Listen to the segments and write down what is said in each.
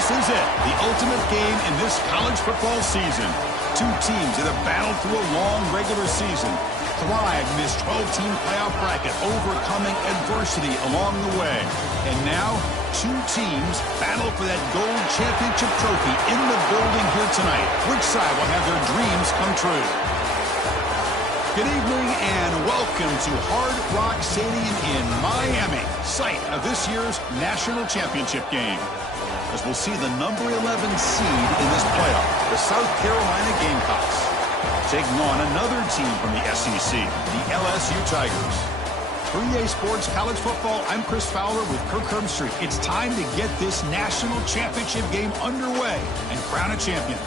This is it, the ultimate game in this college football season. Two teams that have battled through a long regular season, thrived in this 12-team playoff bracket, overcoming adversity along the way. And now, two teams battle for that gold championship trophy in the building here tonight. Which side will have their dreams come true? Good evening and welcome to Hard Rock Stadium in Miami, site of this year's national championship game. As we'll see the number 11 seed in this playoff, the South Carolina Gamecocks, taking on another team from the SEC, the LSU Tigers. 3A Sports College Football, I'm Chris Fowler with Kirk Herbstreit. It's time to get this national championship game underway and crown a champion.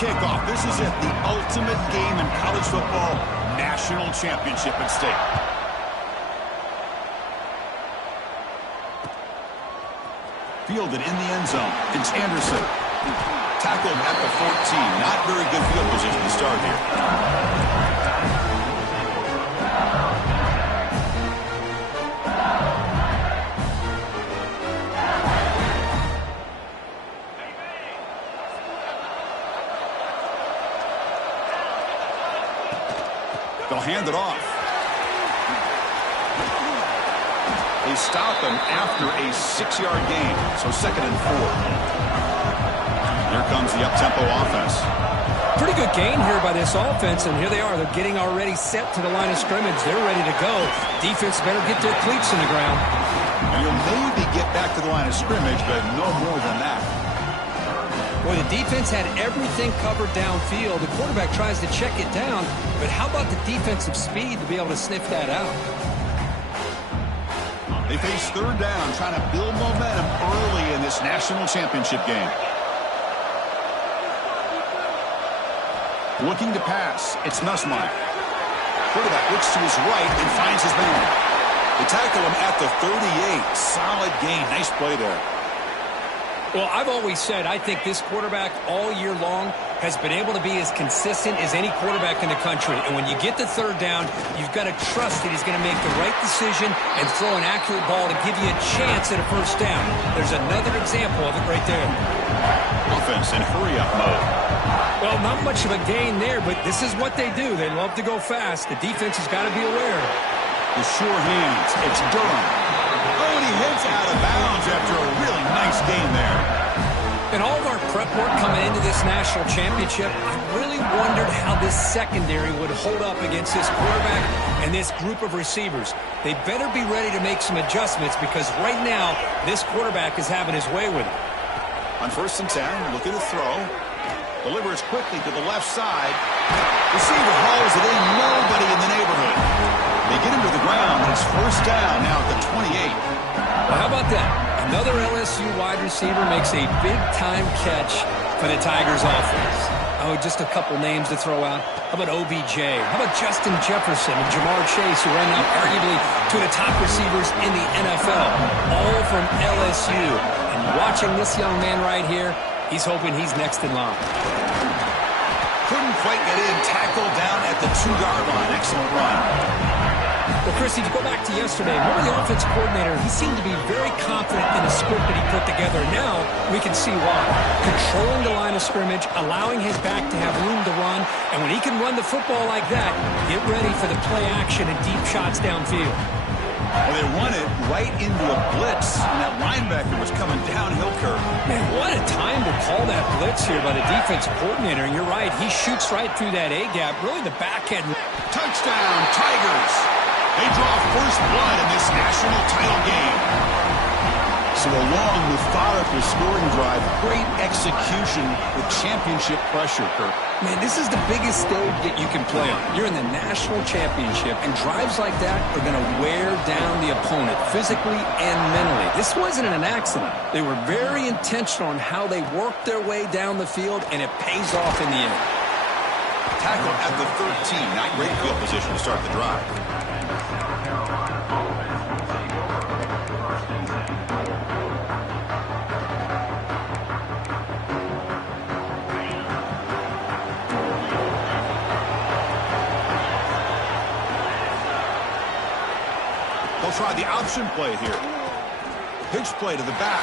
Kickoff. This is it, the ultimate game in college football, national championship at stake. Fielded in the end zone. It's Anderson. Tackled at the 14. Not very good field position to start here. They'll hand it off. They stop him after a 6-yard gain, so 2nd and 4. Here comes the up-tempo offense. Pretty good gain here by this offense, and here they are. They're getting already set to the line of scrimmage. They're ready to go. Defense better get their cleats in the ground. And you'll maybe get back to the line of scrimmage, but no more than that. Boy, the defense had everything covered downfield. The quarterback tries to check it down, but how about the defensive speed to be able to sniff that out? They face 3rd down, trying to build momentum early in this national championship game. Looking to pass, it's Nussmeier. Quarterback looks to his right and finds his man. They tackle him at the 38. Solid gain. Nice play there. Well, I've always said I think this quarterback all year long has been able to be as consistent as any quarterback in the country. And when you get the 3rd down, you've got to trust that he's going to make the right decision and throw an accurate ball to give you a chance at a 1st down. There's another example of it right there. Offense in hurry-up mode. Well, not much of a gain there, but this is what they do. They love to go fast. The defense has got to be aware. The sure hands. It's Durham. Oh, and he heads out of bounds after a really nice gain there. In all of our prep work coming into this national championship, I really wondered how this secondary would hold up against this quarterback and this group of receivers. They better be ready to make some adjustments because right now, this quarterback is having his way with it. On 1st and 10, looking to throw. Delivers quickly to the left side. Receiver hauls it in, nobody in the neighborhood. They get him to the ground, and it's 1st down now at the 28. Well, how about that? Another LSU wide receiver makes a big-time catch for the Tigers offense. Oh, just a couple names to throw out. How about OBJ? How about Justin Jefferson and Jamar Chase, who ran out arguably two of the top receivers in the NFL, all from LSU. And watching this young man right here, he's hoping he's next in line. Couldn't quite get in. Tackled down at the 2-yard line. Excellent run. Well, Christy, to go back to yesterday, remember the offense coordinator, he seemed to be very confident in the script that he put together. Now we can see why. Controlling the line of scrimmage, allowing his back to have room to run, and when he can run the football like that, get ready for the play action and deep shots downfield. Well, they run it right into a blitz, and that linebacker was coming downhill, Kirk. Man, what a time to call that blitz here by the defensive coordinator. And you're right, he shoots right through that A-gap, really the back end. Touchdown, Tigers. They draw 1st blood in this national title game. So a long, methodical scoring drive, great execution with championship pressure, Kirk. Man, this is the biggest stage that you can play on. You're in the national championship, and drives like that are going to wear down the opponent physically and mentally. This wasn't an accident. They were very intentional on how they worked their way down the field, and it pays off in the end. Tackle at the 13. Not great field position to start the drive. try the option play here. Pitch play to the back.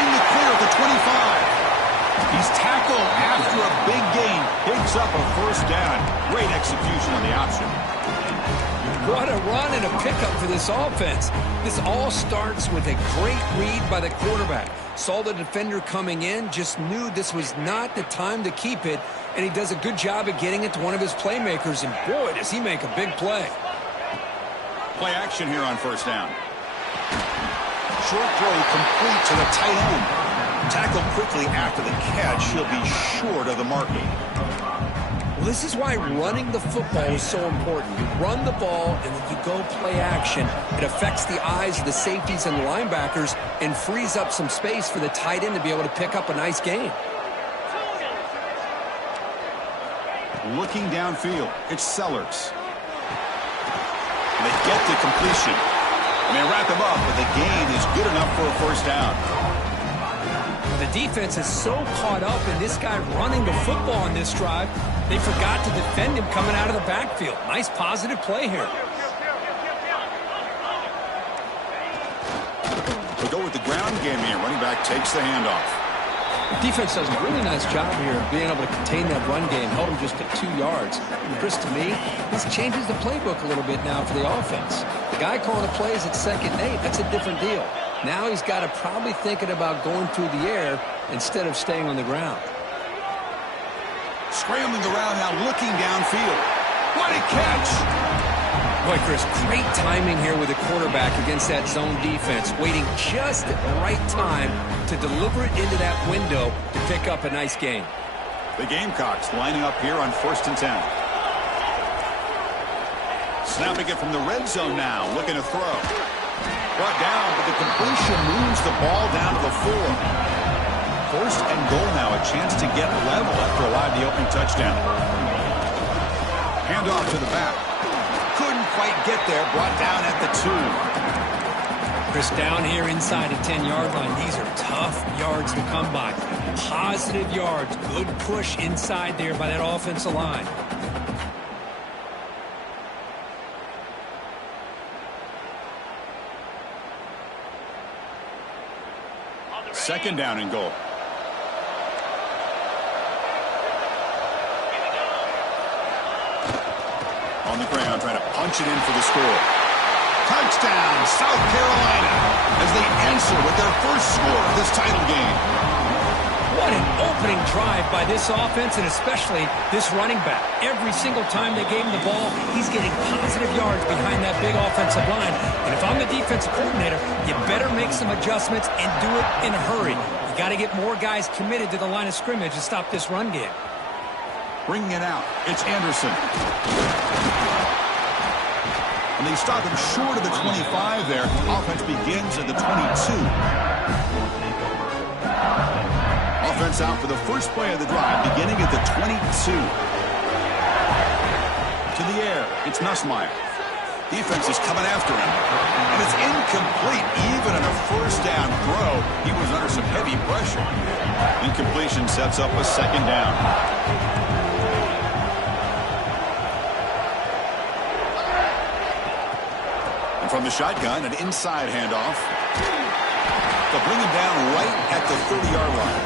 In the clear at the 25. He's tackled after a big gain. Picks up a first down. Great execution on the option. What a run and a pickup for this offense. This all starts with a great read by the quarterback. Saw the defender coming in, just knew this was not the time to keep it, and he does a good job of getting it to one of his playmakers, and boy, does he make a big play. Play action here on first down. Short throw complete to the tight end. Tackled quickly after the catch. He'll be short of the marker. Well, this is why running the football is so important. You run the ball, and then you go play action. It affects the eyes of the safeties and the linebackers and frees up some space for the tight end to be able to pick up a nice gain. Looking downfield, it's Sellers. And they get the completion. And they wrap him up, but the gain is good enough for a first down. The defense is so caught up in this guy running the football on this drive, they forgot to defend him coming out of the backfield. Nice positive play here. We go with the ground game here. Running back takes the handoff. The defense does a really nice job here of being able to contain that run game, held him just at 2 yards. And Chris, to me, this changes the playbook a little bit now for the offense. The guy calling the plays at 2nd and 8, that's a different deal. Now he's got to probably thinking about going through the air instead of staying on the ground. Scrambling around now, looking downfield. What a catch! Boy, Chris, great timing here with the quarterback against that zone defense, waiting just at the right time to deliver it into that window to pick up a nice gain. The Gamecocks lining up here on 1st and 10. Snapping it from the red zone now, looking to throw. Brought down, but the completion moves the ball down to the 4. 1st and goal now, a chance to get level after allowing the opening touchdown. Handoff to the back. Couldn't quite get there, brought down at the 2. Chris, down here inside the 10-yard line, these are tough yards to come by. Positive yards, good push inside there by that offensive line. Second down and goal. On the ground, trying to punch it in for the score. Touchdown, South Carolina, as they answer with their first score of this title game. What an opening drive by this offense, and especially this running back. Every single time they gave him the ball, he's getting positive yards behind that big offensive line. And if I'm the defensive coordinator, you better make some adjustments and do it in a hurry. You got to get more guys committed to the line of scrimmage to stop this run game. Bringing it out, it's Anderson. And they stop him short of the 25 there. Offense begins at the 22. Offense out for the first play of the drive, beginning at the 22. To the air, it's Nussmeier. Defense is coming after him. And it's incomplete. Even on a first down throw, he was under some heavy pressure. Incompletion sets up a second down. And from the shotgun, an inside handoff. They'll bring him down right at the 30-yard line.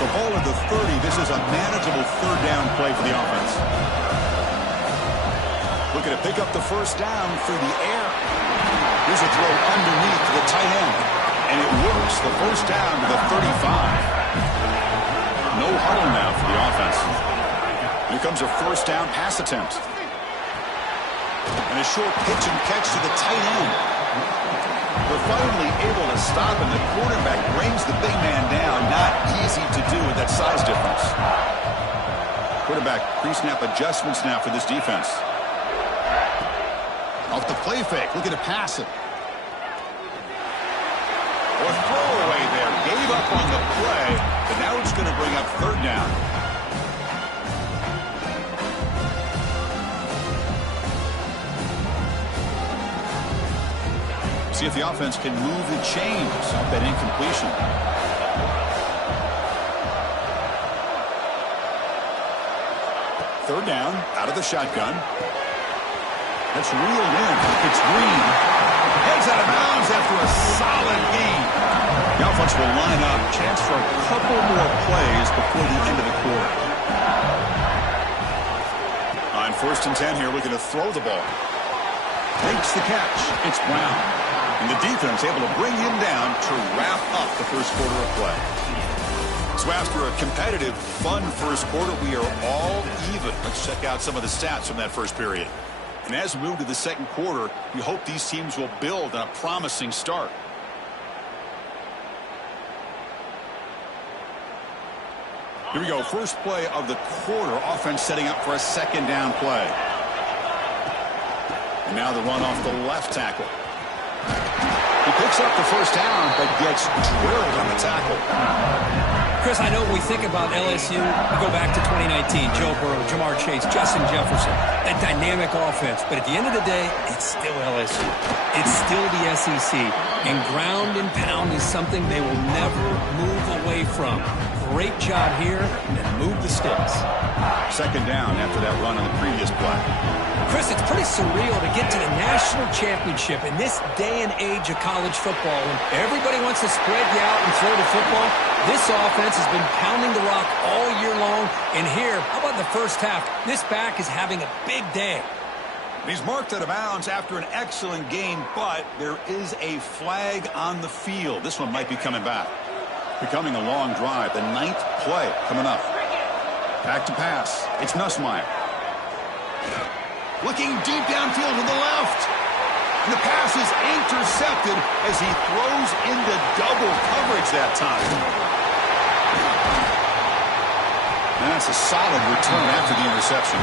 So ball at the 30, this is a manageable third down play for the offense. Looking to pick up the first down through the air. Here's a throw underneath to the tight end. And it works. The first down to the 35. No huddle now for the offense. Here comes a first down pass attempt. And a short pitch and catch to the tight end. They're finally able to stop, and the quarterback brings the big man down. Not easy to do with that size difference. Quarterback pre-snap adjustments now for this defense. Off the play fake, looking to pass it. Or throwaway there. Gave up on the play, but now it's going to bring up third down. See if the offense can move the chains off that incompletion. Third down, out of the shotgun. That's reeled in. It's Green. Heads out of bounds after a solid gain. The offense will line up. Chance for a couple more plays before the end of the quarter. On 1st and 10 here, looking to throw the ball. Makes the catch. It's Brown. And the defense able to bring him down to wrap up the first quarter of play. So after a competitive, fun first quarter, we are all even. Let's check out some of the stats from that first period. And as we move to the second quarter, we hope these teams will build on a promising start. Here we go. First play of the quarter. Offense setting up for a second down play. And now the run off the left tackle. He picks up the first down, but gets drilled on the tackle. Chris, I know when we think about LSU, we go back to 2019, Joe Burrow, Jamar Chase, Justin Jefferson, that dynamic offense. But at the end of the day, it's still LSU. It's still the SEC. And ground and pound is something they will never move away from. Great job here, and move the sticks. Second down after that run on the previous play. Chris, it's pretty surreal to get to the national championship in this day and age of college football when everybody wants to spread you out and throw the football. This offense has been pounding the rock all year long. And here, how about the first half? This back is having a big day. He's marked out of bounds after an excellent game, but there is a flag on the field. This one might be coming back. Becoming a long drive. The 9th play coming up. Back to pass. It's Nussmeier. Looking deep downfield to the left. And the pass is intercepted as he throws into double coverage that time. And that's a solid return after the interception.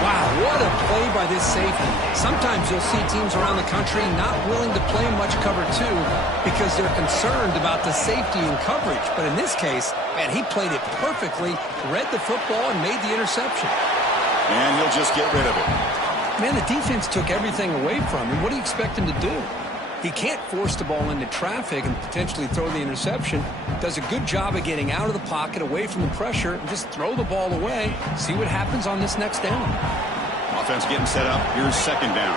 Wow, what a play by this safety. Sometimes you'll see teams around the country not willing to play much cover two because they're concerned about the safety and coverage. But in this case, man, he played it perfectly, read the football, and made the interception. And he'll just get rid of it. Man, the defense took everything away from him. What do you expect him to do? He can't force the ball into traffic and potentially throw the interception. Does a good job of getting out of the pocket, away from the pressure, and just throw the ball away. See what happens on this next down. Offense getting set up. Here's second down.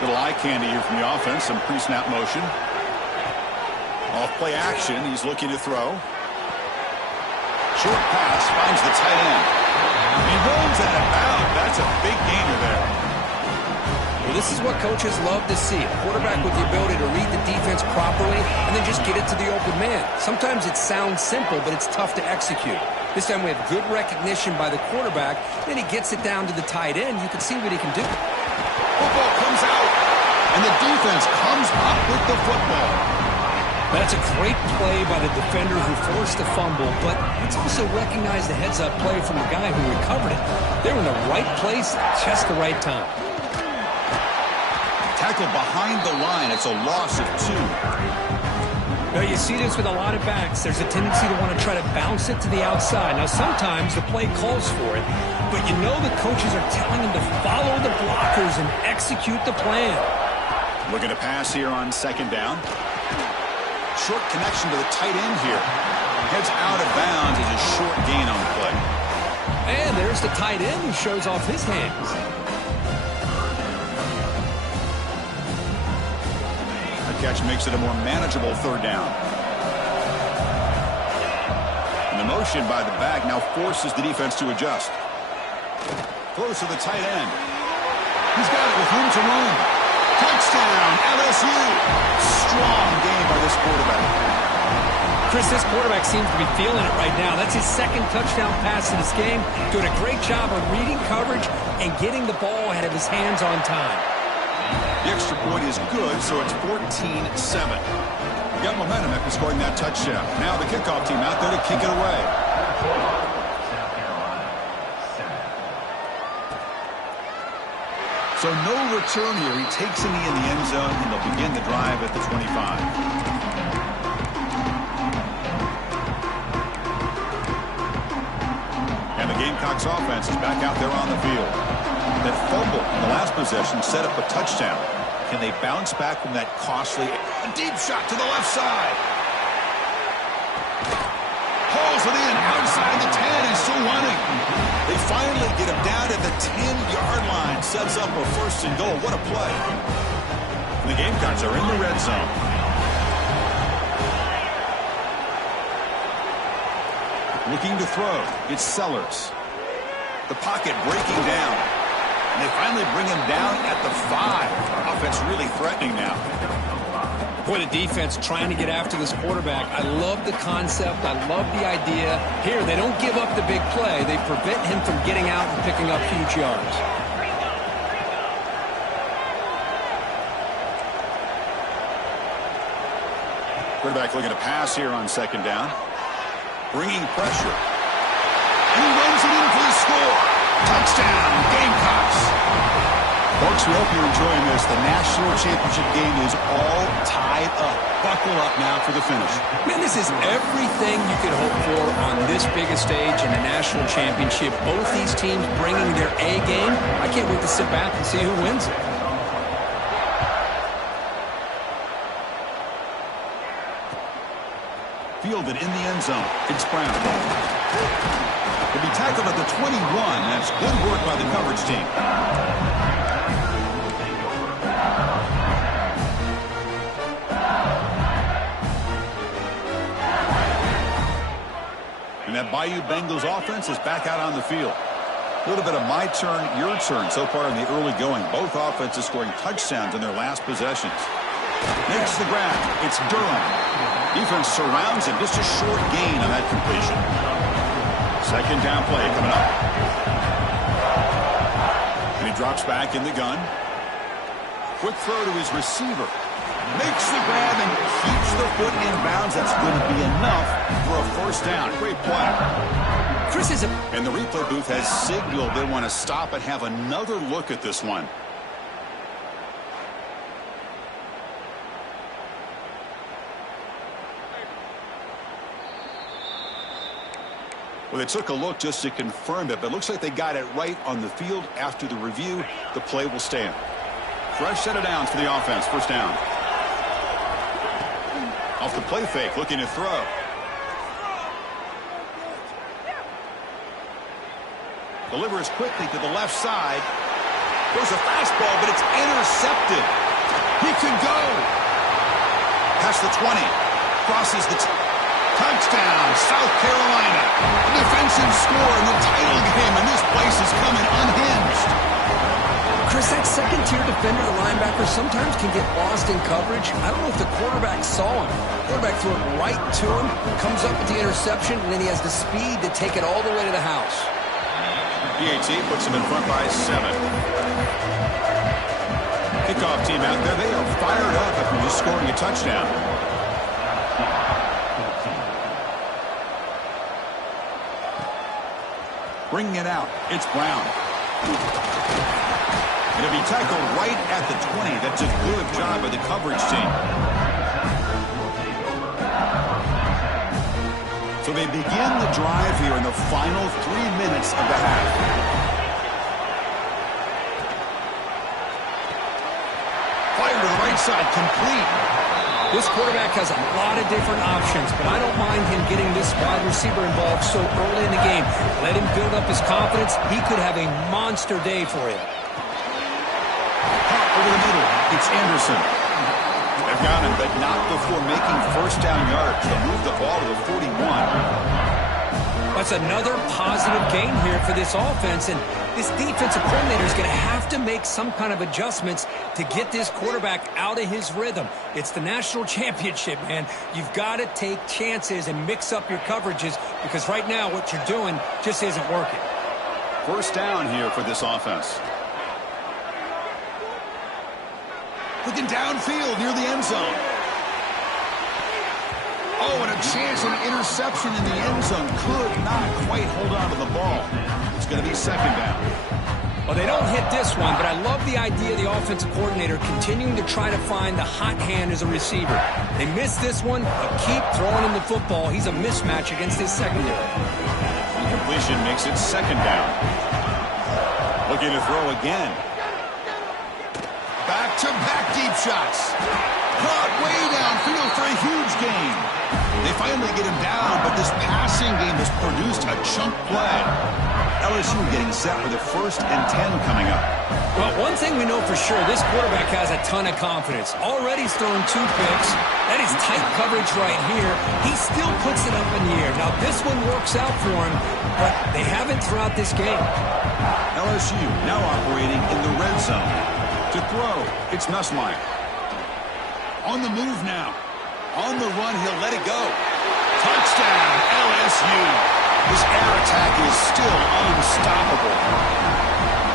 Little eye candy here from the offense. Some pre-snap motion. Off play action. He's looking to throw. Short pass finds the tight end. He rolls out of bounds. That's a big gainer there. Well, this is what coaches love to see. A quarterback with the ability to read the defense properly and then just get it to the open man. Sometimes it sounds simple, but it's tough to execute. This time we have good recognition by the quarterback. Then he gets it down to the tight end. You can see what he can do. Football comes out, and the defense comes up with the football. That's a great play by the defender who forced the fumble, but let's also recognize the heads-up play from the guy who recovered it. They were in the right place at just the right time. Tackle behind the line. It's a loss of 2. Now, you see this with a lot of backs. There's a tendency to want to try to bounce it to the outside. Now, sometimes the play calls for it, but you know the coaches are telling them to follow the blockers and execute the plan. Looking to pass here on second down. Short connection to the tight end here. Heads out of bounds as a short gain on the play. And there's the tight end who shows off his hands. The catch makes it a more manageable third down. And the motion by the back now forces the defense to adjust. Close to the tight end. He's got it with room to run. Touchdown, LSU. Strong game by this quarterback. Chris, this quarterback seems to be feeling it right now. That's his second touchdown pass in this game. Doing a great job of reading coverage and getting the ball ahead of his hands on time. The extra point is good, so it's 14-7. Got momentum after scoring that touchdown. Now the kickoff team out there to kick it away. So no return here. He takes in the end zone, and they'll begin the drive at the 25. And the Gamecocks offense is back out there on the field. That fumble in the last possession set up a touchdown. Can they bounce back from that costly... A deep shot to the left side. Pulls it in outside the 10. He's still running. They finally get him down at the 10-yard line. Sets up a first and goal. What a play. And the Gamecocks are in the red zone. Looking to throw. It's Sellers. The pocket breaking down. And they finally bring him down at the 5. Offense really threatening now. Boy, the defense trying to get after this quarterback. I love the concept. I love the idea. Here, they don't give up the big play. They prevent him from getting out and picking up huge yards. Quarterback looking to pass here on second down. Bringing pressure. And he runs it in for the score. Touchdown, Gamecocks. Folks, we hope you're enjoying this. The national championship game is all tied up. Buckle up now for the finish. Man, this is everything you could hope for on this biggest stage in a national championship. Both these teams bringing their A game. I can't wait to sit back and see who wins it. Fielded in the end zone. It's Brown. He'll be tackled at the 21. That's good work by the coverage team. And that Bayou Bengals offense is back out on the field. A little bit of my turn, your turn so far in the early going. Both offenses scoring touchdowns in their last possessions. Makes the grab. It's Durham. Defense surrounds him. Just a short gain on that completion. Second down play coming up. And he drops back in the gun. Quick throw to his receiver. Makes the grab and keeps the foot in bounds. That's going to be enough for a first down. Great play. Chris is And the replay booth has signaled they want to stop and have another look at this one. Well, they took a look just to confirm it, but it looks like they got it right on the field. After the review, the play will stand. Fresh set of downs for the offense. First down. Off the play fake, looking to throw. Delivers quickly to the left side. There's a fastball, but it's intercepted. He can go. Past the 20. Crosses the... Touchdown, South Carolina. A defensive score in the title game, and this place is coming unhinged. Chris, that second-tier defender, the linebacker, sometimes can get lost in coverage. I don't know if the quarterback saw him. The quarterback threw it right to him, comes up with the interception, and then he has the speed to take it all the way to the house. PAT puts him in front by 7. Kickoff team out there, they are fired up after just scoring a touchdown. Bringing it out, it's Brown. It'll be tackled right at the 20. That's a good job by the coverage team. So they begin the drive here in the final 3 minutes of the half. Fire to the right side, complete. This quarterback has a lot of different options, but I don't mind him getting this wide receiver involved so early in the game. Let him build up his confidence. He could have a monster day for you. Over the middle, it's Anderson. They've got him, but not before making first down yards. They'll move the ball to the 41. That's another positive gain here for this offense, and this defensive coordinator is going to have to make some kind of adjustments to get this quarterback out of his rhythm. It's the national championship, man. You've got to take chances and mix up your coverages because right now what you're doing just isn't working. First down here for this offense. Looking downfield near the end zone. Oh, and a chance of an interception in the end zone. Could not quite hold on to the ball. It's going to be second down. Well, they don't hit this one, but I love the idea of the offensive coordinator continuing to try to find the hot hand as a receiver. They miss this one, but keep throwing him the football. He's a mismatch against his secondary. Completion makes it second down. Looking to throw again. Back Back-to-back deep shots. Caught way downfield for a huge gain. They finally get him down, but this passing game has produced a chunk play. LSU getting set with a 1st and 10 coming up. Well, one thing we know for sure, this quarterback has a ton of confidence. Already he's thrown 2 picks. That is tight coverage right here. He still puts it up in the air. Now, this one works out for him, but they haven't throughout this game. LSU now operating in the red zone. To throw, it's Nussmeier. On the move now. On the run, he'll let it go. Touchdown, LSU. This air attack is still unstoppable.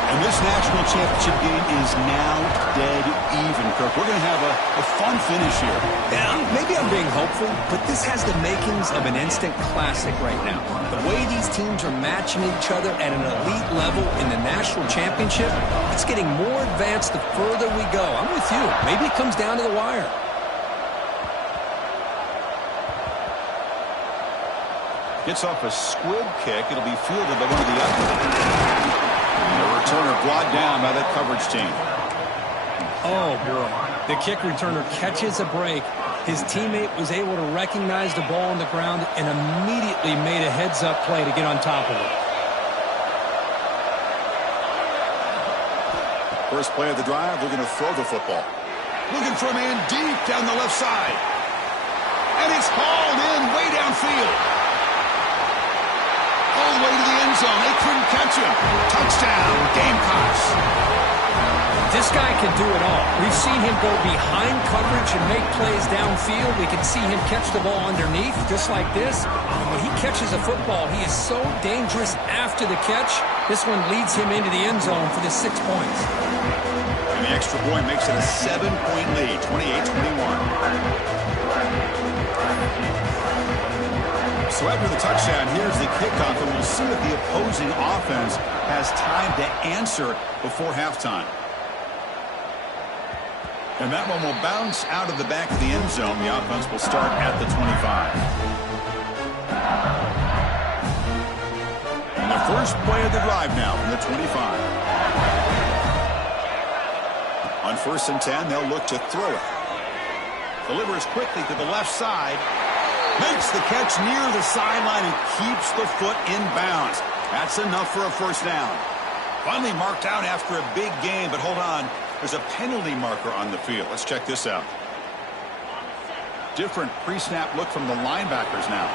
And this national championship game is now dead even, Kirk. We're going to have a fun finish here. Yeah, maybe I'm being hopeful, but this has the makings of an instant classic right now. The way these teams are matching each other at an elite level in the national championship, it's getting more advanced the further we go. I'm with you. Maybe it comes down to the wire. Gets off a squib kick. It'll be fielded by one of the others. And the returner brought down by that coverage team. Oh, boy. The kick returner catches a break. His teammate was able to recognize the ball on the ground and immediately made a heads-up play to get on top of it. First play of the drive, they're going to throw the football. Looking for a man deep down the left side. And it's hauled in way downfield. All the way to the end zone. They couldn't catch him. Touchdown, Gamecocks. This guy can do it all. We've seen him go behind coverage and make plays downfield. We can see him catch the ball underneath, just like this. And when he catches a football, he is so dangerous after the catch. This one leads him into the end zone for the 6 points. And the extra point makes it a 7-point lead, 28-21. So after the touchdown, here's the kickoff, and we'll see if the opposing offense has time to answer before halftime. And that one will bounce out of the back of the end zone. The offense will start at the 25. And the first play of the drive now from the 25. On 1st and 10, they'll look to throw it. Delivers quickly to the left side. Makes the catch near the sideline and keeps the foot in bounds. That's enough for a 1st down. Finally marked out after a big game, but hold on. There's a penalty marker on the field. Let's check this out. Different pre-snap look from the linebackers now.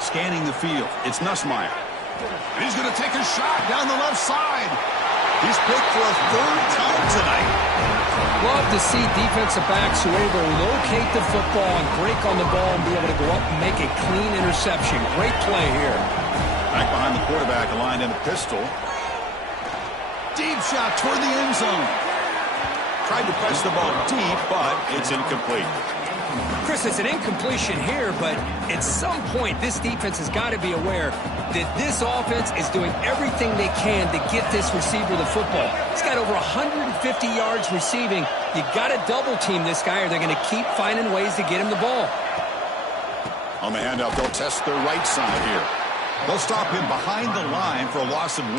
Scanning the field. It's Nussmeier. And he's going to take a shot down the left side. He's picked for a 3rd time tonight. Love to see defensive backs who are able to locate the football and break on the ball and be able to go up and make a clean interception. Great play here. Back behind the quarterback, aligned in a pistol. Deep shot toward the end zone. Tried to press the ball deep, but it's incomplete. Chris, it's an incompletion here, but at some point, this defense has got to be aware that this offense is doing everything they can to get this receiver the football. He's got over 150 yards receiving. You got to double team this guy, or they're going to keep finding ways to get him the ball. On the handoff, they'll test their right side here. They'll stop him behind the line for a loss of 1.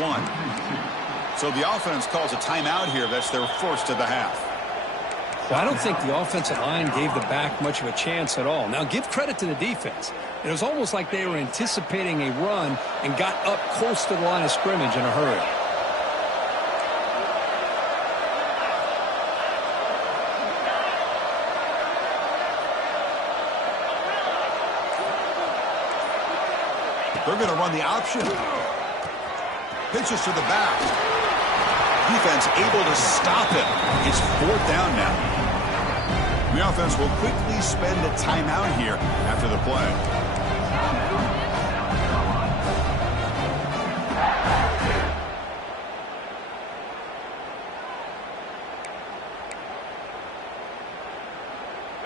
So the offense calls a timeout here. That's their 1st of the half. Well, I don't think the offensive line gave the back much of a chance at all. Now, give credit to the defense. It was almost like they were anticipating a run and got up close to the line of scrimmage in a hurry. They're going to run the option. Pitches to the back. Defense able to stop him. It's 4th down now. The offense will quickly spend a timeout here after the play.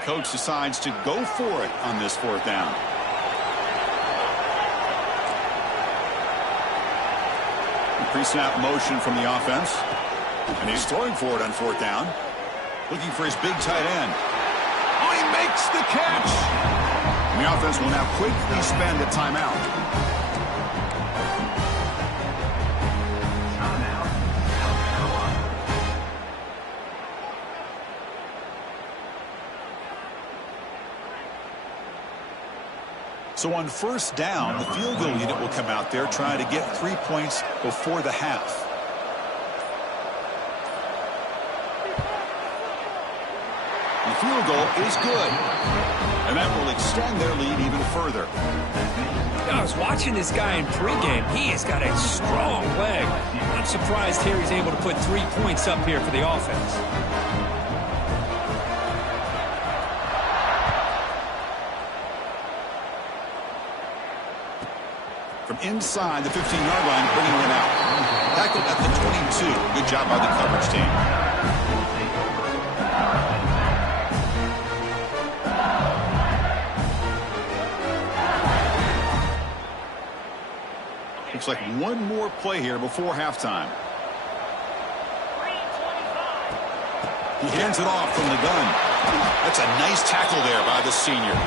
Coach decides to go for it on this 4th down. Pre-snap motion from the offense. And he's throwing for it on 4th down. Looking for his big tight end. Oh, he makes the catch! And the offense will now quickly spend a timeout. So on first down, the field goal unit will come out there trying to get 3 points before the half. The field goal is good. And that will extend their lead even further. I was watching this guy in pregame. He has got a strong leg. I'm surprised here he's able to put 3 points up here for the offense. From inside the 15-yard line, bringing it out. Tackled at the 22. Good job by the coverage team. Looks like one more play here before halftime. He hands it off from the gun. That's a nice tackle there by the senior.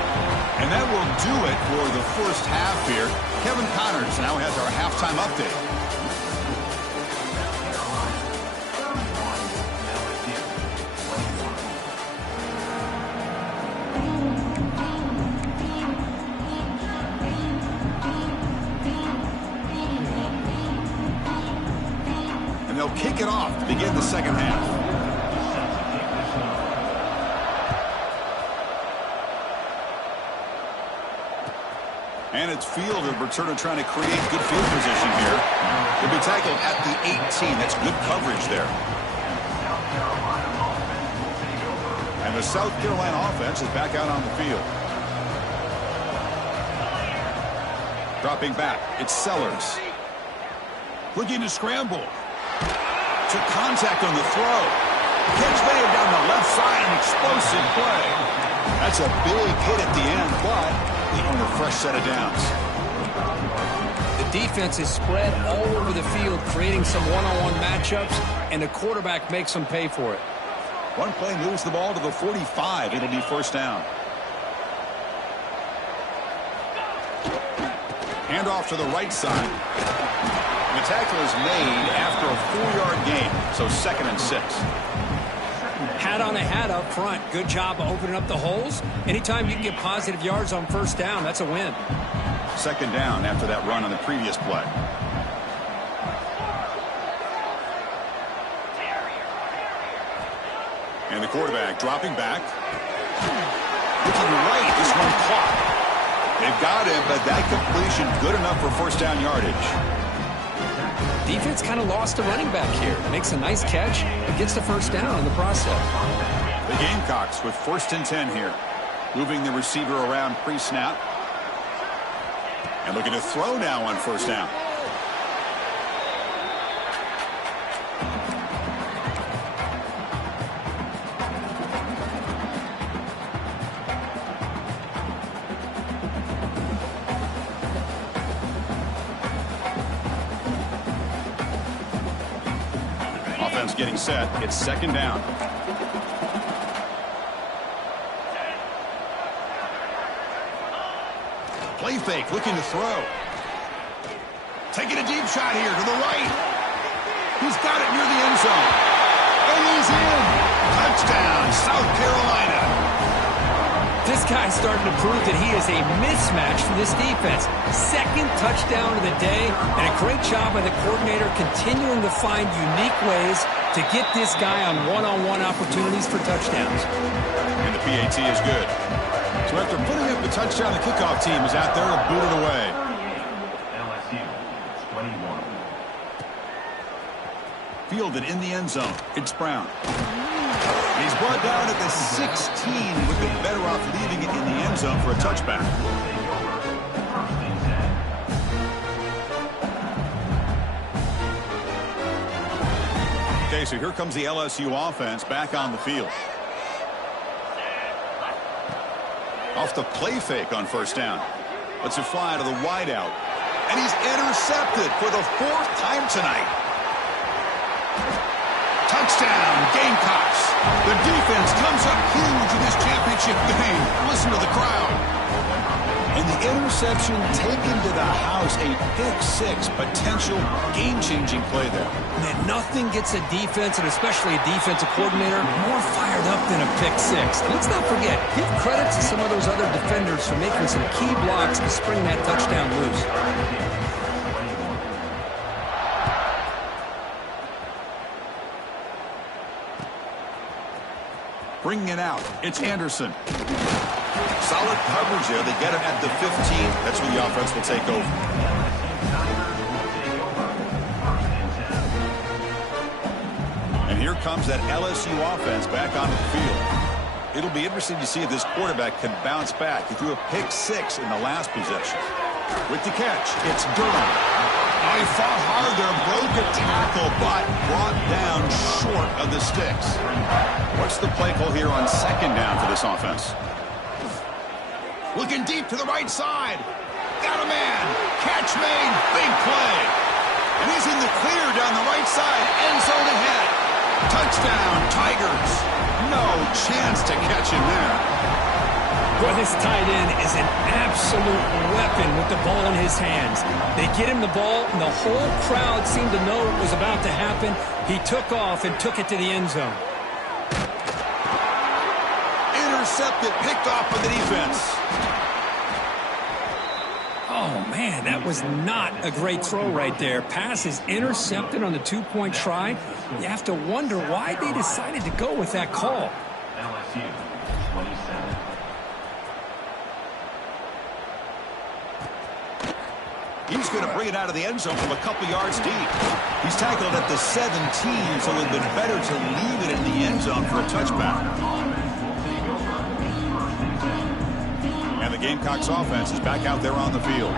And that will do it for the first half here. Kevin Connors now has our halftime update. And they'll kick it off to begin the second half. And it's field of returner trying to create good field position here. He'll be tackled at the 18. That's good coverage there. And the South Carolina offense is back out on the field. Dropping back, it's Sellers. Looking to scramble. Took contact on the throw. Catch made down the left side, an explosive play. That's a big hit at the end, but leaving a fresh set of downs. The defense is spread all over the field, creating some one-on-one matchups, and the quarterback makes them pay for it. One play moves the ball to the 45. It'll be first down. Hand off to the right side. The tackle is made after a 4-yard gain, so 2nd and 6. Hat on a hat up front. Good job of opening up the holes. Anytime you can get positive yards on first down, that's a win. 2nd down after that run on the previous play. And the quarterback dropping back. Looking right, this one caught. They've got him, but that completion good enough for first down yardage. Defense kind of lost a running back here. Makes a nice catch and gets the first down in the process. The Gamecocks with 1st and 10 here. Moving the receiver around pre-snap. And looking to throw now on first down. Getting set. It's 2nd down. Play fake, looking to throw. Taking a deep shot here to the right. He's got it near the end zone. And he's in. Touchdown, South Carolina. This guy's starting to prove that he is a mismatch for this defense. 2nd touchdown of the day, and a great job by the coordinator continuing to find unique ways to get this guy on one-on-one opportunities for touchdowns. And the PAT is good. So after putting up the touchdown, the kickoff team is out there to boot it away. LSU, 21. Fielded in the end zone. It's Brown. He's brought down at the 16. Would be better off leaving it in the end zone for a touchback. Okay, so here comes the LSU offense back on the field. Off the play fake on first down. Lets it fly to the wideout. And he's intercepted for the 4th time tonight. Touchdown, Gamecocks. The defense comes up huge in this championship game. Listen to the crowd. And the interception taken to the house, a pick-6, potential game-changing play there. Man, nothing gets a defense, and especially a defensive coordinator, more fired up than a pick-6. Let's not forget, give credit to some of those other defenders for making some key blocks to spring that touchdown loose. Bringing it out, it's Anderson. Solid coverage there. They get him at the 15. That's when the offense will take over. And here comes that LSU offense back onto the field. It'll be interesting to see if this quarterback can bounce back. He threw a pick-6 in the last possession. With the catch, it's Durham. Oh, he fought hard there, broke a tackle, but brought down short of the sticks. What's the play call here on second down for this offense? Looking deep to the right side. Got a man. Catch made. Big play. And he's in the clear down the right side. End zone ahead. Touchdown, Tigers. No chance to catch him there. Boy, this tight end is an absolute weapon with the ball in his hands. They get him the ball, and the whole crowd seemed to know what was about to happen. He took off and took it to the end zone. Intercepted, picked off by the defense. Oh, man, that was not a great throw right there. Pass is intercepted on the two-point try. You have to wonder why they decided to go with that call. LSU 27. He's going to bring it out of the end zone from a couple yards deep. He's tackled at the 17, so it would have been better to leave it in the end zone for a touchback. And the Gamecocks offense is back out there on the field.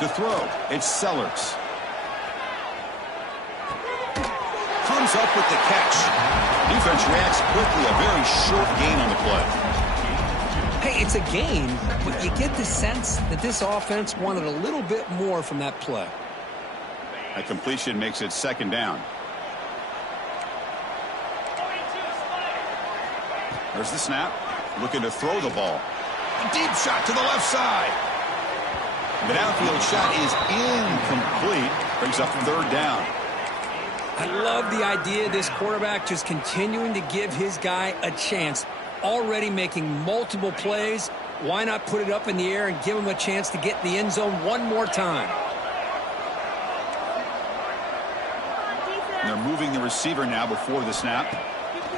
To throw, it's Sellers. Comes up with the catch. Defense reacts quickly. A very short gain on the play. Hey, it's a gain, but you get the sense that this offense wanted a little bit more from that play. A completion makes it second down. There's the snap. Looking to throw the ball. A deep shot to the left side. The downfield shot is incomplete. Brings up third down. I love the idea of this quarterback just continuing to give his guy a chance. Already making multiple plays. Why not put it up in the air and give him a chance to get in the end zone one more time? And they're moving the receiver now before the snap.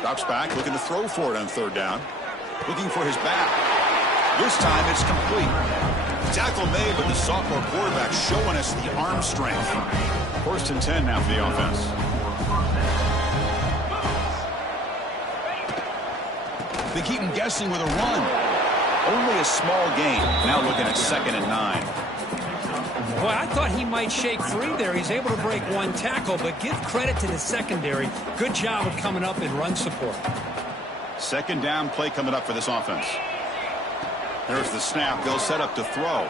Drops back, looking to throw for it on third down. Looking for his back. This time it's complete. Tackle made, but the sophomore quarterback showing us the arm strength. First and 10 now for the offense. They keep him guessing with a run. Only a small gain. Now looking at 2nd and 9. Boy, I thought he might shake free there. He's able to break one tackle, but give credit to the secondary. Good job of coming up in run support. Second down play coming up for this offense. There's the snap. They'll set up to throw.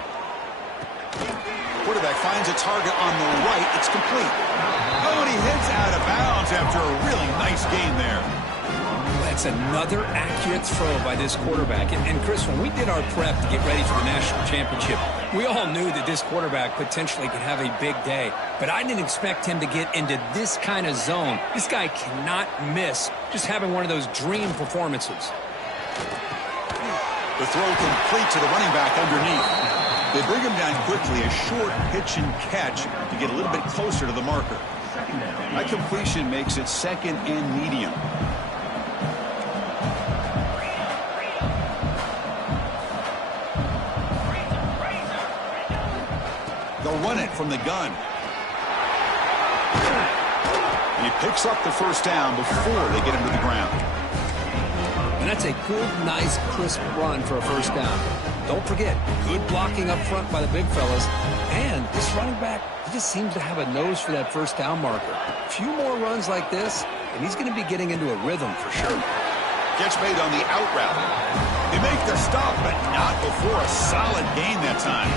Quarterback finds a target on the right. It's complete. Oh, and he heads out of bounds after a really nice gain there. That's another accurate throw by this quarterback. And Chris, when we did our prep to get ready for the national championship, we all knew that this quarterback potentially could have a big day. But I didn't expect him to get into this kind of zone. This guy cannot miss just having one of those dream performances. The throw complete to the running back underneath. They bring him down quickly, a short pitch and catch to get a little bit closer to the marker. That completion makes it 2nd and medium. They'll run it from the gun. And he picks up the first down before they get him to the ground. And that's a good, nice, crisp run for a first down. Don't forget, good blocking up front by the big fellas. And this running back, he just seems to have a nose for that first down marker. A few more runs like this, and he's going to be getting into a rhythm for sure. Catch made on the out route. They make the stop, but not before a solid gain that time.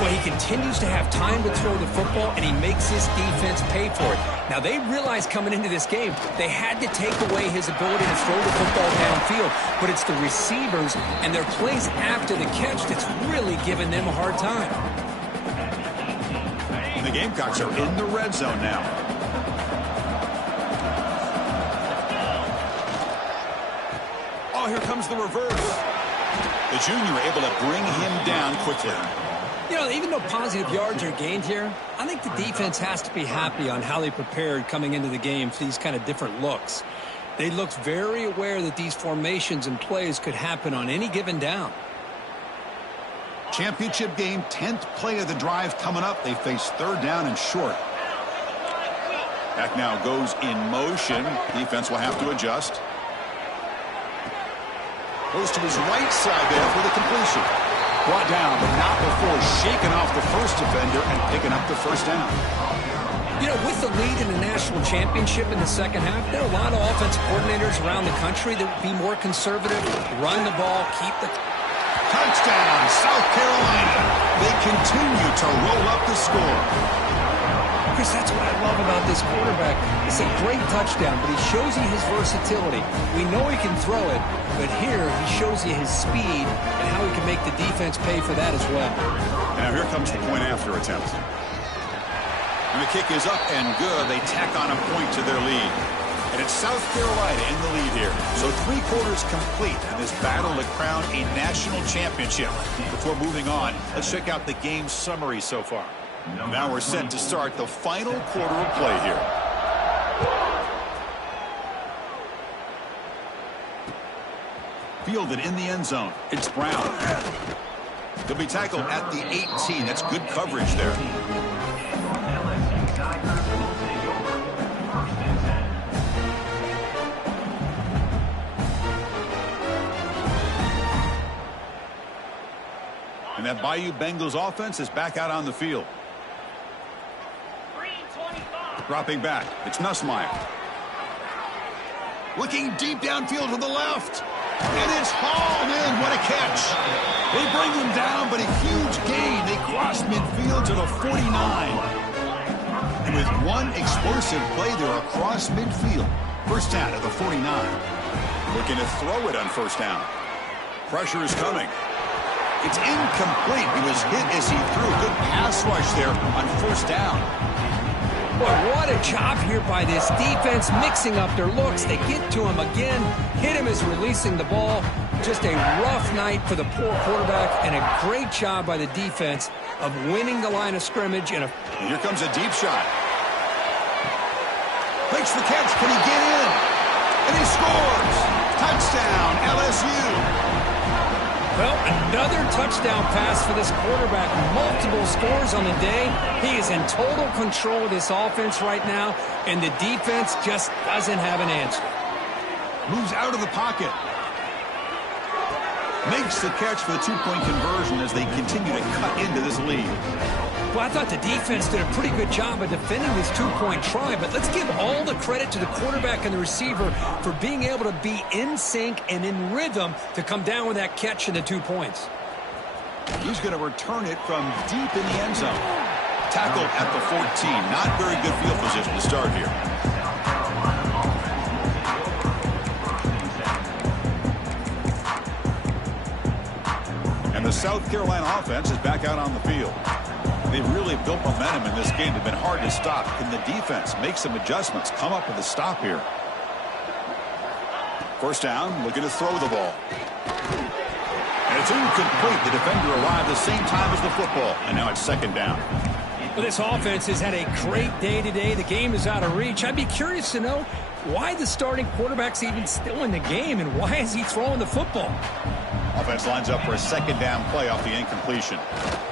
Well, he continues to have time to throw the football, and he makes his defense pay for it. Now, they realized coming into this game they had to take away his ability to throw the football downfield, but it's the receivers and their plays after the catch that's really giving them a hard time. And the Gamecocks are in the red zone now. Oh, here comes the reverse. The junior able to bring him down quickly. You know, even though positive yards are gained here, I think the defense has to be happy on how they prepared coming into the game for these kind of different looks. They looked very aware that these formations and plays could happen on any given down. Championship game, 10th play of the drive coming up. They face third down and short. Back now goes in motion. Defense will have to adjust. Goes to his right side there for the completion. Brought down, but not before shaking off the first defender and picking up the first down. You know, with the lead in the national championship in the second half, there are a lot of offensive coordinators around the country that would be more conservative, run the ball, keep the... Touchdown, South Carolina. They continue to roll up the score. Chris, that's what I love about this quarterback. It's a great touchdown, but he shows you his versatility. We know he can throw it, but here he shows you his speed and how he can make the defense pay for that as well. Now here comes the point after attempt. And the kick is up and good. They tack on a point to their lead. And it's South Carolina in the lead here. So 3 quarters complete in this battle to crown a national championship. Before moving on, let's check out the game summary so far. Now we're set to start the final quarter of play here. Fielded in the end zone. It's Brown. He'll be tackled at the 18. That's good coverage there. And that Bayou Bengals offense is back out on the field. Dropping back, it's Nussmeier. Looking deep downfield to the left. And it's hauled in. What a catch. They bring him down, but a huge gain. They cross midfield to the 49. And with one explosive play, they're across midfield. First down at the 49. Looking to throw it on first down. Pressure is coming. It's incomplete. He was hit as he threw. Good pass rush there on first down. Boy, what a job here by this defense, mixing up their looks. They get to him again, hit him as releasing the ball. Just a rough night for the poor quarterback, and a great job by the defense of winning the line of scrimmage. And here comes a deep shot. Makes the catch. Can he get in? And he scores. Touchdown, LSU. Well, another touchdown pass for this quarterback. Multiple scores on the day. He is in total control of this offense right now, and the defense just doesn't have an answer. Moves out of the pocket. Makes the catch for the 2-point conversion as they continue to cut into this lead. Well, I thought the defense did a pretty good job of defending this 2-point try, but let's give all the credit to the quarterback and the receiver for being able to be in sync and in rhythm to come down with that catch and the 2 points. He's going to return it from deep in the end zone. Tackle at the 14. Not very good field position to start here. And the South Carolina offense is back out on the field. They've really built momentum in this game. They've been hard to stop. Can the defense make some adjustments, come up with a stop here? First down, looking to throw the ball. And it's incomplete. The defender arrived the same time as the football. And now it's second down. Well, this offense has had a great day today. The game is out of reach. I'd be curious to know why the starting quarterback's even still in the game, and why is he throwing the football? Offense lines up for a second down play off the incompletion.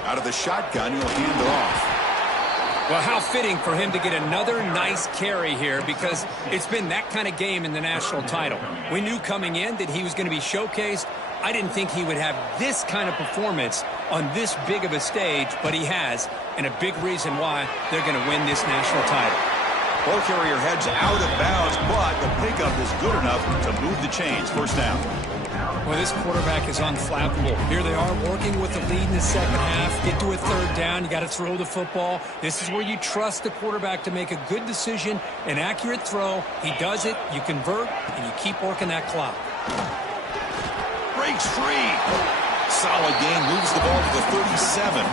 Out of the shotgun, he'll hand it off. Well, how fitting for him to get another nice carry here, because it's been that kind of game in the national title. We knew coming in that he was going to be showcased. I didn't think he would have this kind of performance on this big of a stage, but he has, and a big reason why they're going to win this national title. Ball carrier heads out of bounds, but the pickup is good enough to move the chains. First down. Well, this quarterback is unflappable. Here they are working with the lead in the second half. Get to a third down. You got to throw the football. This is where you trust the quarterback to make a good decision, an accurate throw. He does it, you convert, and you keep working that clock. Breaks free. Solid gain, moves the ball to the 37.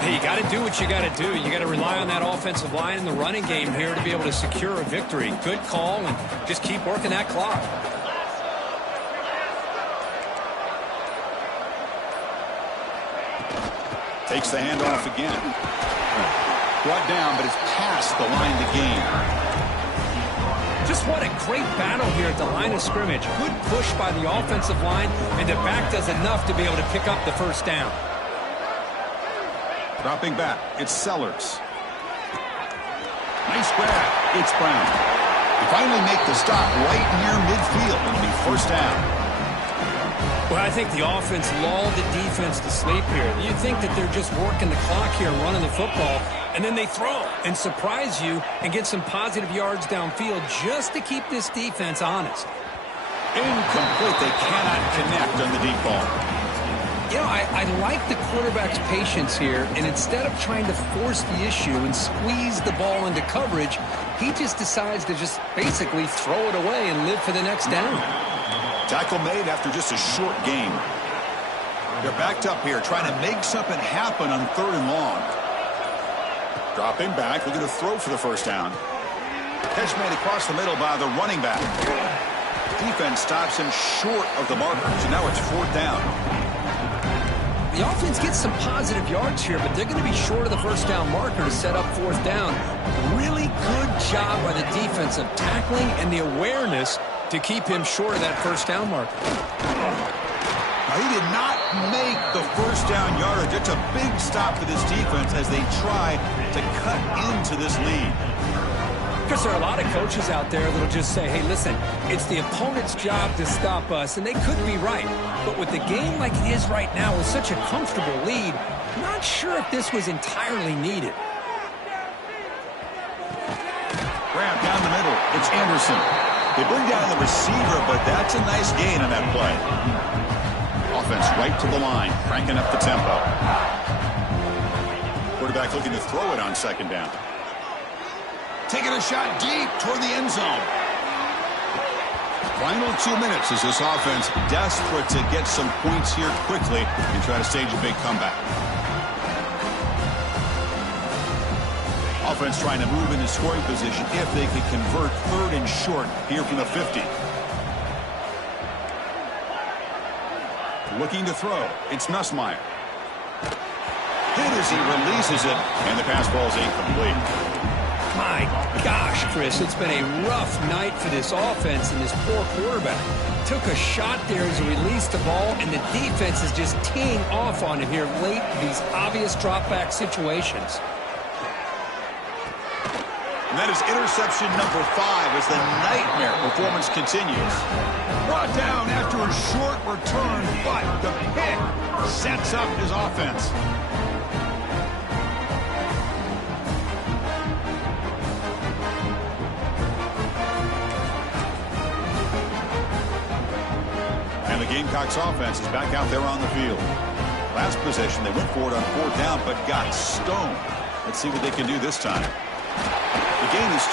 Hey, you got to do what you got to do. You got to rely on that offensive line in the running game here to be able to secure a victory. Good call, and just keep working that clock. Takes the handoff again. Brought down, but it's past the line to gain. Just what a great battle here at the line of scrimmage. Good push by the offensive line, and the back does enough to be able to pick up the first down. Dropping back, it's Sellers. Nice grab. It's Brown. They finally make the stop right near midfield. It'll be first down. Well, I think the offense lulled the defense to sleep here. You think that they're just working the clock here, running the football, and then they throw and surprise you and get some positive yards downfield just to keep this defense honest. Incomplete. They cannot connect on the deep ball. You know, I like the quarterback's patience here, and instead of trying to force the issue and squeeze the ball into coverage, he just decides to just basically throw it away and live for the next down. Tackle made after just a short gain. They're backed up here, trying to make something happen on 3rd and long. Dropping back, looking to throw for the first down. Catch made across the middle by the running back. Defense stops him short of the markers, and now it's 4th down. The offense gets some positive yards here, but they're going to be short of the first down marker to set up 4th down. Really good job by the defense of tackling and the awareness to keep him short of that first down marker. Now, he did not make the first down yardage. It's a big stop for this defense as they try to cut into this lead. Because there are a lot of coaches out there that will just say, hey, listen, it's the opponent's job to stop us, and they could be right. But with the game like it is right now with such a comfortable lead, I'm not sure if this was entirely needed. Grab down the middle. It's Anderson. They bring down the receiver, but that's a nice gain on that play. Offense right to the line, cranking up the tempo. Quarterback looking to throw it on 2nd down. Taking a shot deep toward the end zone. Final 2 minutes as this offense desperate to get some points here quickly and try to stage a big comeback. Offense trying to move into scoring position if they could convert 3rd and short here from the 50. Looking to throw. It's Nussmeier. Hit as he releases it, and the pass ball is incomplete. My gosh, Chris, it's been a rough night for this offense and this poor quarterback. Took a shot there as he released the ball, and the defense is just teeing off on him here late in these obvious drop-back situations. And that is interception number 5 as the nightmare performance continues. Brought down after a short return, but the pick sets up his offense. And the Gamecocks offense is back out there on the field. Last possession, they went for it on 4th down, but got stoned. Let's see what they can do this time. The game is 2